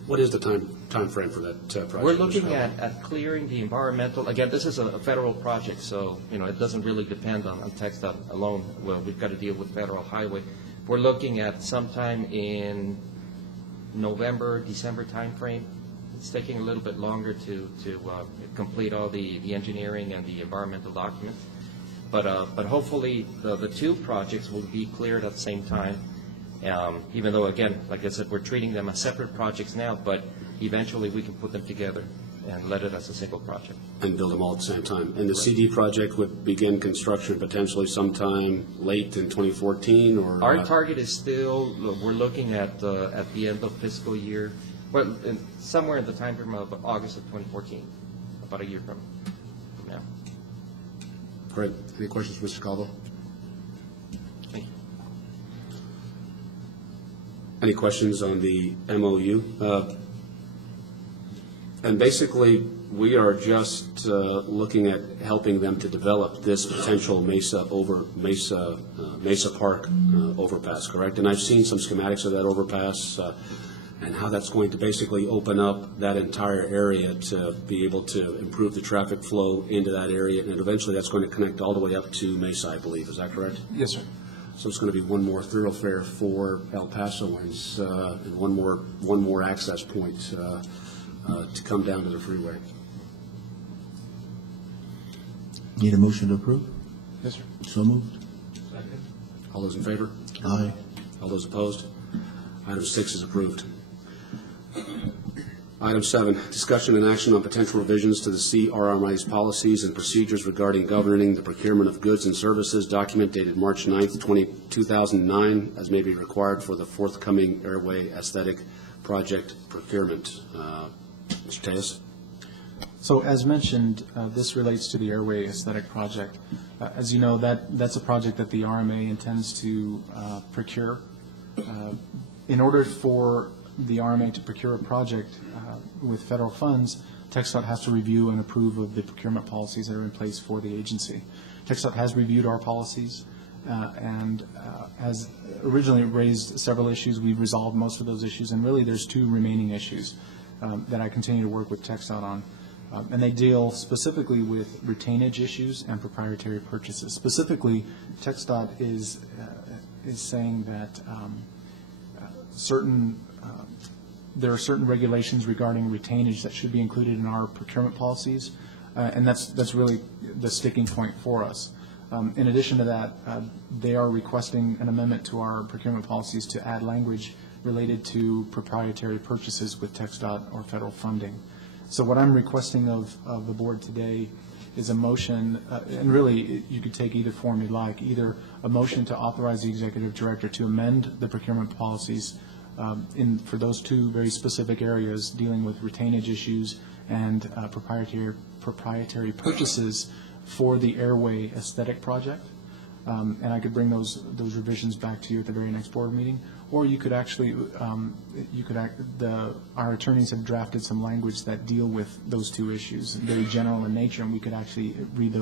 What is the time frame for that project? We're looking at clearing the environmental. Again, this is a federal project, so it doesn't really depend on TechStop alone. Well, we've got to deal with federal highway. We're looking at sometime in November, December timeframe. It's taking a little bit longer to complete all the engineering and the environmental documents. But hopefully the two projects will be cleared at the same time. Even though, again, like I said, we're treating them as separate projects now, but eventually we can put them together and let it as a single project. And build them all at the same time. And the CD project would begin construction potentially sometime late in 2014, or? Our target is still, we're looking at the end of fiscal year, well, somewhere in the time frame of August of 2014, about a year from now. Great. Any questions, Mr. Calvo? Thank you. Any questions on the MOU? And basically, we are just looking at helping them to develop this potential Mesa Park overpass, correct? And I've seen some schematics of that overpass and how that's going to basically open up that entire area to be able to improve the traffic flow into that area, and eventually that's going to connect all the way up to Mesa, I believe. Is that correct? Yes, sir. So it's going to be one more thoroughfare for El Pasoans and one more access point to come down to the freeway. Need a motion to approve? Yes, sir. So moved. All those in favor? Aye. All those opposed? Item 6 is approved. Item 7, discussion and action on potential revisions to the CRRMA's policies and procedures regarding governing the procurement of goods and services, document dated March 9th, 2009, as may be required for the forthcoming airway aesthetic project procurement. Mr. Tellez? So as mentioned, this relates to the airway aesthetic project. As you know, that's a project that the RMA intends to procure. In order for the RMA to procure a project with federal funds, TxDOT has to review and approve of the procurement policies that are in place for the agency. TxDOT has reviewed our policies and has originally raised several issues. We've resolved most of those issues, and really there's 2 remaining issues that I continue to work with TxDOT on. And they deal specifically with retainage issues and proprietary purchases. Specifically, TxDOT is saying that certain there are certain regulations regarding retainage that should be included in our procurement policies, and that's really the sticking point for us. In addition to that, they are requesting an amendment to our procurement policies to add language related to proprietary purchases with TxDOT or federal funding. So what I'm requesting of the board today is a motion, and really you could take either form you'd like, either a motion to authorize the executive director to amend the procurement policies for those two very specific areas dealing with retainage issues and proprietary purchases for the airway aesthetic project. And I could bring those revisions back to you at the very next board meeting. Or you could actually, our attorneys have drafted some language that deal with those two issues, very general in nature, and we could actually read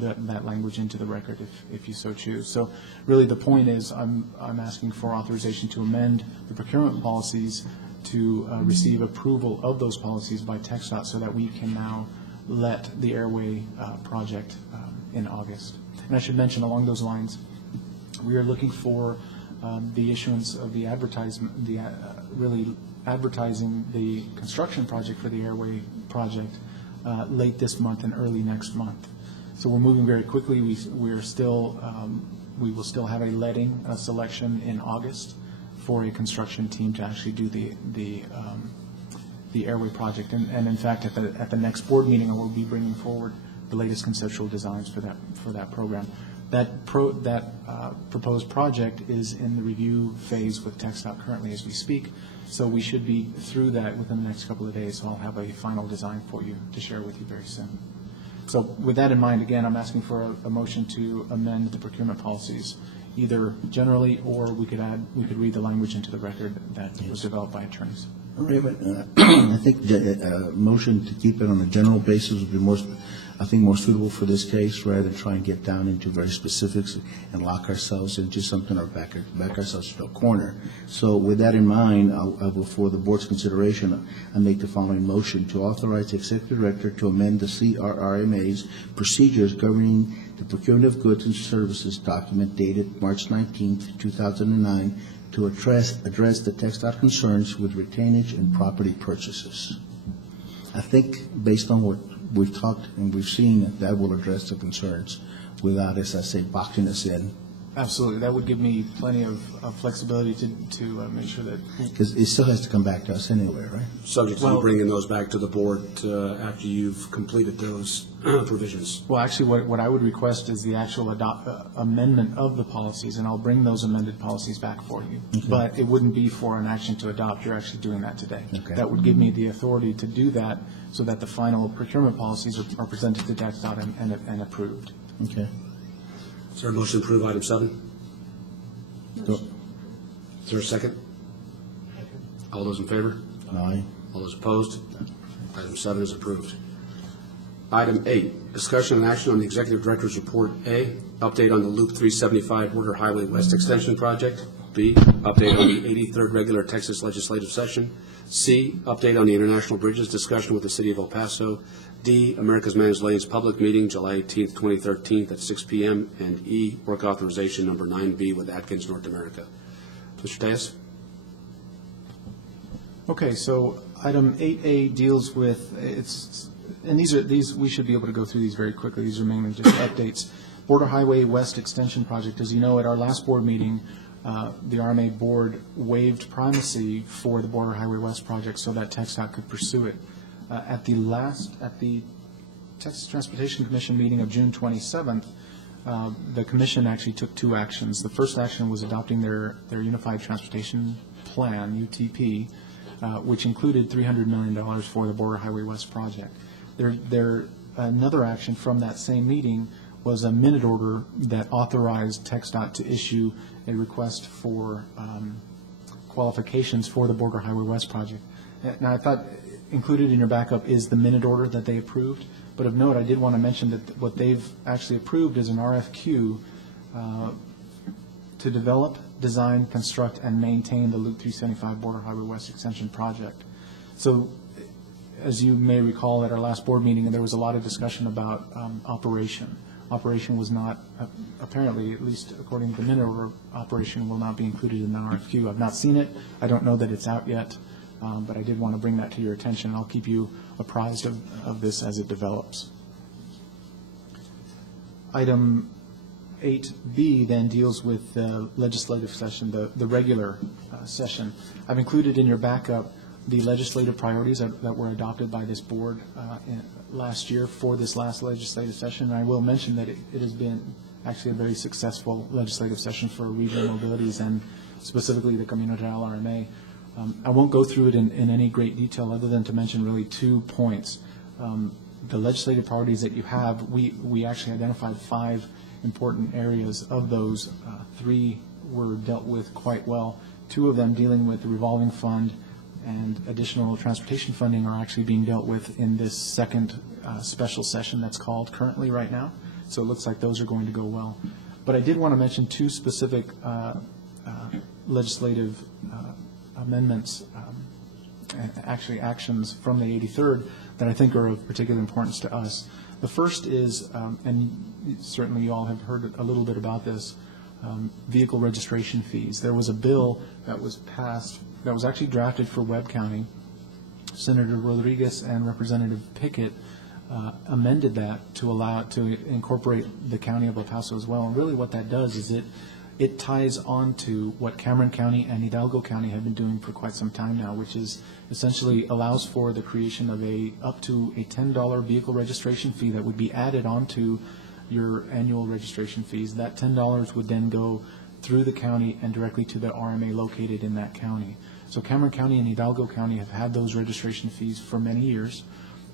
that language into the record if you so choose. So really the point is I'm asking for authorization to amend the procurement policies to receive approval of those policies by TxDOT so that we can now let the airway project in August. And I should mention along those lines, we are looking for the issuance of the advertisement, really advertising the construction project for the airway project late this month and early next month. So we're moving very quickly. We will still have a letting selection in August for a construction team to actually do the airway project. And in fact, at the next board meeting, I will be bringing forward the latest conceptual designs for that program. That proposed project is in the review phase with TxDOT currently as we speak, so we should be through that within the next couple of days, so I'll have a final design for you to share with you very soon. So with that in mind, again, I'm asking for a motion to amend the procurement policies, either generally or we could read the language into the record that was developed by attorneys. Raymond, I think the motion to keep it on a general basis would be more suitable for this case rather than try and get down into very specifics and lock ourselves into something or back ourselves to a corner. So with that in mind, for the board's consideration, I make the following motion to authorize the executive director to amend the CRRMA's procedures governing the procurement of goods and services document dated March 19th, 2009 to address the TxDOT concerns with retainage and property purchases. I think based on what we've talked and we've seen, that will address the concerns without, as I say, boxing us in. Absolutely. That would give me plenty of flexibility to make sure that... Because it still has to come back to us anyway, right? Subject to bringing those back to the board after you've completed those provisions. Well, actually, what I would request is the actual amendment of the policies, and I'll bring those amended policies back for you. Okay. But it wouldn't be for an action to adopt. You're actually doing that today. Okay. That would give me the authority to do that so that the final procurement policies are presented to TxDOT and approved. Okay. Is there a motion to approve item 7? Go. Is there a second? All those in favor? Aye. All those opposed? Item 7 is approved. Item 8, discussion and action on the Executive Director's Report. A, update on the Loop 375 Border Highway West Extension Project. B, update on the 83rd Regular Texas Legislative Session. C, update on the International Bridges discussion with the City of El Paso. D, America's Managed Lanes Public Meeting, July 18th, 2013 at 6 p.m. And E, work authorization number 9B with Atkins North America. Mr. Tejas? Okay, so item 8A deals with, and these we should be able to go through these very quickly. These are mainly just updates. Border Highway West Extension Project. As you know, at our last board meeting, the RMA board waived primacy for the Border Highway West project so that TxDOT could pursue it. At the Texas Transportation Commission meeting of June 27th, the commission actually took 2 actions. The first action was adopting their Unified Transportation Plan, UTP, which included $300 million for the Border Highway West project. Another action from that same meeting was a minute order that authorized TxDOT to issue a request for qualifications for the Border Highway West project. Now, I thought included in your backup is the minute order that they approved, but of note, I did want to mention that what they've actually approved is an RFQ to develop, design, construct, and maintain the Loop 375 Border Highway West Extension project. So, as you may recall at our last board meeting, there was a lot of discussion about operation operation was not, apparently, at least according to the minute order, operation will not be included in the RFQ. I've not seen it. I don't know that it's out yet, but I did want to bring that to your attention. I'll keep you apprised of this as it develops. Item 8B then deals with the legislative session, the regular session. I've included in your backup the legislative priorities that were adopted by this board last year for this last legislative session. And I will mention that it has been actually a very successful legislative session for regional mobilities and specifically the Camino Real RMA. I won't go through it in any great detail other than to mention really 2 points. The legislative priorities that you have, we actually identified 5 important areas. Of those, 3 were dealt with quite well. 2 of them dealing with the revolving fund and additional transportation funding are actually being dealt with in this second special session that's called currently right now. So it looks like those are going to go well. But I did want to mention 2 specific legislative amendments, actually actions from the 83rd that I think are of particular importance to us. The first is, and certainly you all have heard a little bit about this, vehicle registration fees. There was a bill that was passed that was actually drafted for Webb County. Senator Rodriguez and Representative Pickett amended that to allow it to incorporate the county of El Paso as well. And really what that does is it ties on to what Cameron County and Hidalgo County have been doing for quite some time now, which is essentially allows for the creation of up to a $10 vehicle registration fee that would be added onto your annual registration fees. That $10 would then go through the county and directly to the RMA located in that county. So Cameron County and Hidalgo County have had those registration fees for many years.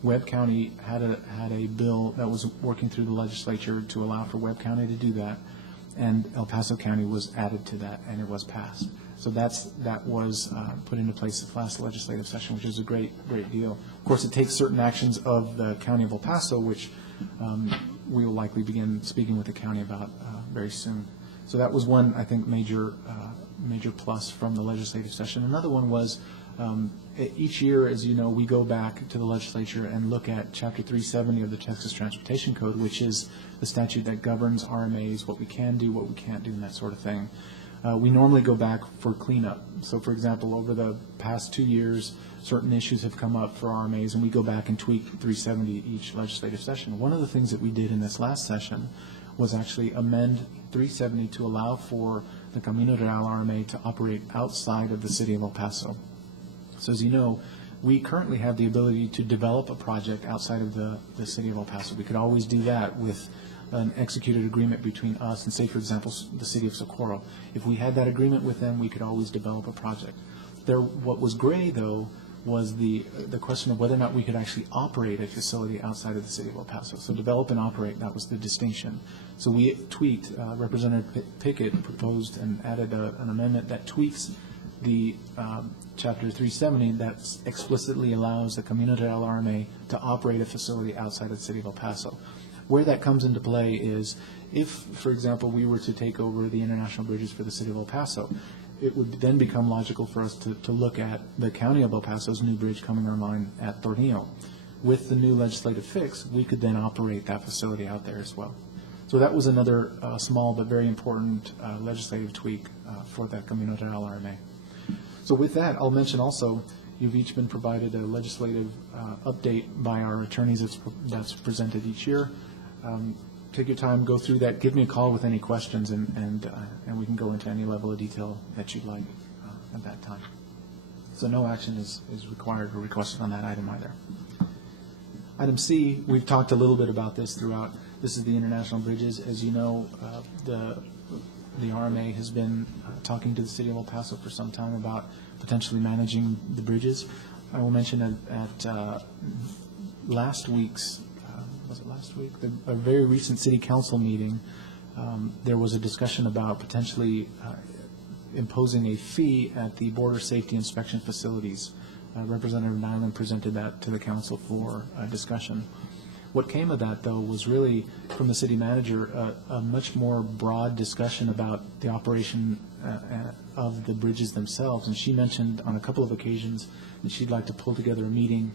Webb County had a bill that was working through the legislature to allow for Webb County to do that, and El Paso County was added to that, and it was passed. So that was put into place this last legislative session, which is a great deal. Of course, it takes certain actions of the county of El Paso, which we will likely begin speaking with the county about very soon. So that was one, I think, major plus from the legislative session. Another one was each year, as you know, we go back to the legislature and look at Chapter 370 of the Texas Transportation Code, which is the statute that governs RMAs, what we can do, what we can't do, and that sort of thing. We normally go back for cleanup. So, for example, over the past 2 years, certain issues have come up for RMAs, and we go back and tweak 370 each legislative session. One of the things that we did in this last session was actually amend 370 to allow for the Camino Real RMA to operate outside of the city of El Paso. So as you know, we currently have the ability to develop a project outside of the city of El Paso. We could always do that with an executed agreement between us and, say, for example, the city of Socorro. If we had that agreement with them, we could always develop a project. What was gray, though, was the question of whether or not we could actually operate a facility outside of the city of El Paso. So develop and operate, that was the distinction. So we tweaked, Representative Pickett proposed and added an amendment that tweaks the Chapter 370 that explicitly allows the Camino Real RMA to operate a facility outside of the city of El Paso. Where that comes into play is if, for example, we were to take over the international bridges for the city of El Paso, it would then become logical for us to look at the county of El Paso's new bridge coming online at Tornillo. With the new legislative fix, we could then operate that facility out there as well. So that was another small but very important legislative tweak for the Camino Real RMA. So with that, I'll mention also, you've each been provided a legislative update by our attorneys that's presented each year. Take your time, go through that, give me a call with any questions, and we can go into any level of detail that you'd like at that time. So no action is required or requested on that item either. Item C, we've talked a little bit about this throughout. This is the international bridges. As you know, the RMA has been talking to the city of El Paso for some time about potentially managing the bridges. I will mention at last week's, was it last week? A very recent city council meeting, there was a discussion about potentially imposing a fee at the border safety inspection facilities. Representative Nyland presented that to the council for discussion. What came of that, though, was really, from the city manager, a much more broad discussion about the operation of the bridges themselves. And she mentioned on a couple of occasions that she'd like to pull together a meeting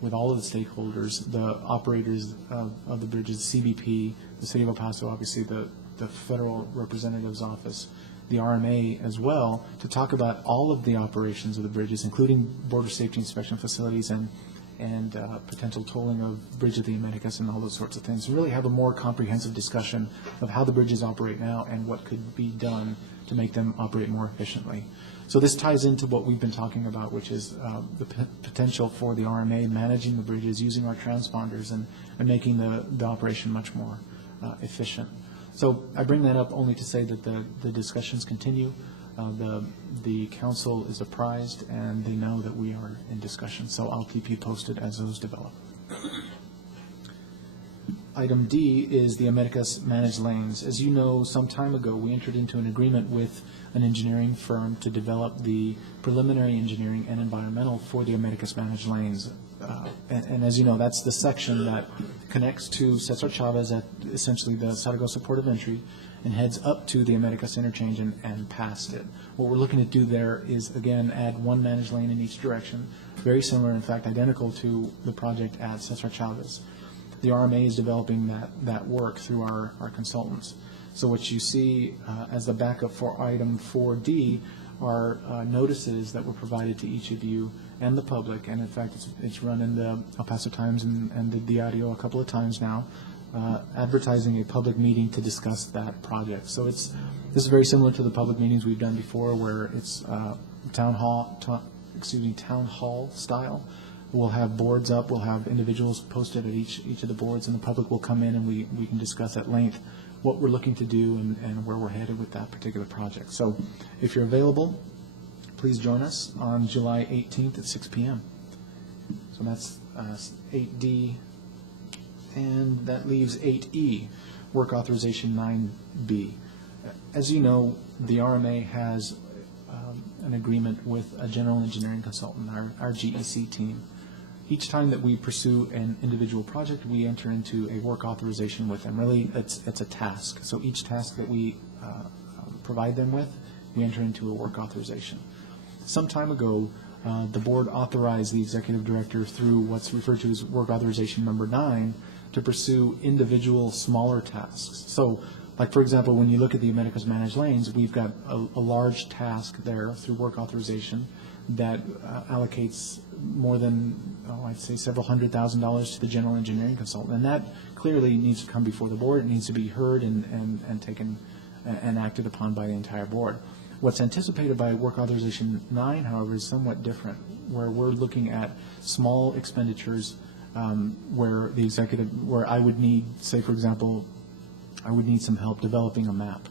with all of the stakeholders, the operators of the bridges, CBP, the City of El Paso, obviously the Federal Representative's Office, the RMA as well, to talk about all of the operations of the bridges, including border safety inspection facilities and potential tolling of Bridge of the Americas and all those sorts of things. Really have a more comprehensive discussion of how the bridges operate now and what could be done to make them operate more efficiently. So this ties into what we've been talking about, which is the potential for the RMA managing the bridges, using our transponders, and making the operation much more efficient. So I bring that up only to say that the discussions continue. The council is apprised, and they know that we are in discussion. So I'll keep you posted as those develop. Item D is the Americas Managed Lanes. As you know, some time ago, we entered into an agreement with an engineering firm to develop the preliminary engineering and environmental for the Americas Managed Lanes. And as you know, that's the section that connects to Cesar Chavez at essentially the Zaragoza port of entry and heads up to the Americas interchange and past it. What we're looking to do there is, again, add one managed lane in each direction, very similar, in fact, identical to the project at Cesar Chavez. The RMA is developing that work through our consultants. So what you see as the backup for item 4D are notices that were provided to each of you and the public, and in fact it's run in the El Paso Times and the Diario a couple of times now, advertising a public meeting to discuss that project. So this is very similar to the public meetings we've done before, where it's town hall style. We'll have boards up, we'll have individuals posted at each of the boards, and the public will come in and we can discuss at length what we're looking to do and where we're headed with that particular project. So if you're available, please join us on July 18th at 6 p.m. So that's 8D, and that leaves 8E, Work Authorization 9B. As you know, the RMA has an agreement with a general engineering consultant, our GEC team. Each time that we pursue an individual project, we enter into a work authorization with them. Really, it's a task. So each task that we provide them with, we enter into a work authorization. Some time ago, the board authorized the executive director through what's referred to as work authorization number 9 to pursue individual smaller tasks. So, like for example, when you look at the Americas Managed Lanes, we've got a large task there through work authorization that allocates more than, I'd say several $100,000 to the general engineering consultant. And that clearly needs to come before the board. It needs to be heard and taken and acted upon by the entire board. What's anticipated by Work Authorization 9, however, is somewhat different, where we're looking at small expenditures where I would need, say for example, I would need some help developing a map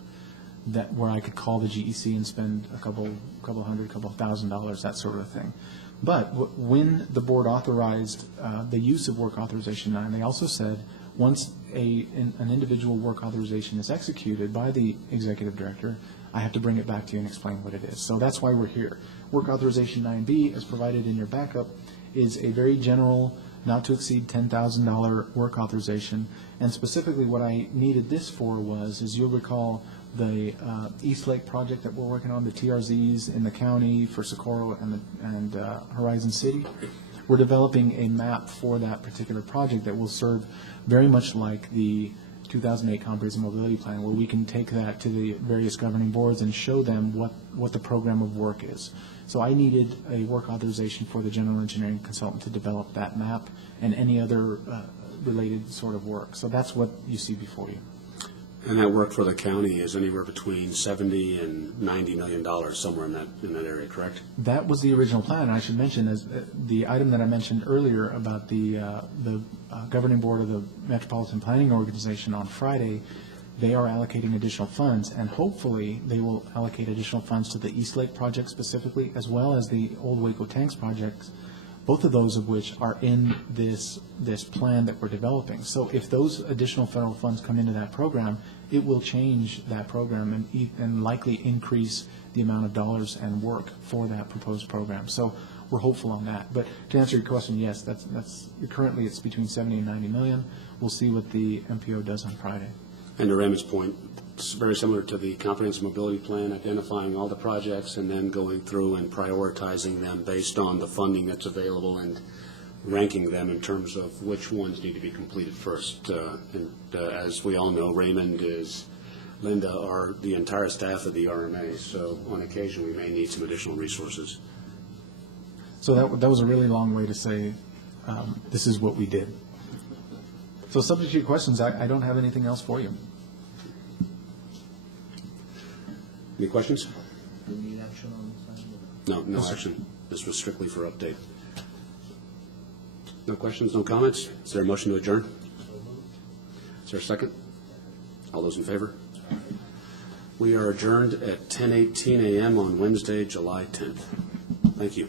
where I could call the GEC and spend a couple hundred, couple $1,000, that sort of thing. But when the board authorized the use of Work Authorization 9, they also said once an individual work authorization is executed by the executive director, I have to bring it back to you and explain what it is. So that's why we're here. Work Authorization 9B, as provided in your backup, is a very general, not to exceed $10,000 work authorization. And specifically what I needed this for was, as you'll recall, the East Lake project that we're working on, the TRZs in the county for Socorro and Horizon City. We're developing a map for that particular project that will serve very much like the 2008 Comprehensive Mobility Plan, where we can take that to the various governing boards and show them what the program of work is. So I needed a work authorization for the general engineering consultant to develop that map and any other related sort of work. So that's what you see before you. And that work for the county is anywhere between $70 and $90 million, somewhere in that area, correct? That was the original plan. And I should mention, as the item that I mentioned earlier about the governing board of the Metropolitan Planning Organization on Friday, they are allocating additional funds, and hopefully they will allocate additional funds to the East Lake project specifically, as well as the Old Waco Tanks projects, both of those of which are in this plan that we're developing. So if those additional federal funds come into that program, it will change that program and likely increase the amount of dollars and work for that proposed program. So we're hopeful on that. But to answer your question, yes, that's currently it's between 70 and 90 million. We'll see what the MPO does on Friday. And to Raymond's point, it's very similar to the Comprehensive Mobility Plan, identifying all the projects and then going through and prioritizing them based on the funding that's available and ranking them in terms of which ones need to be completed first. As we all know, Raymond is, Linda are the entire staff of the RMA, so on occasion we may need some additional resources. So that was a really long way to say, this is what we did. So subject to your questions, I don't have anything else for you. Any questions? Do we need action on this? No action. This was strictly for update. No questions, no comments? Is there a motion to adjourn? Is there a second? All those in favor? We are adjourned at 10:18 a.m. on Wednesday, July 10th. Thank you.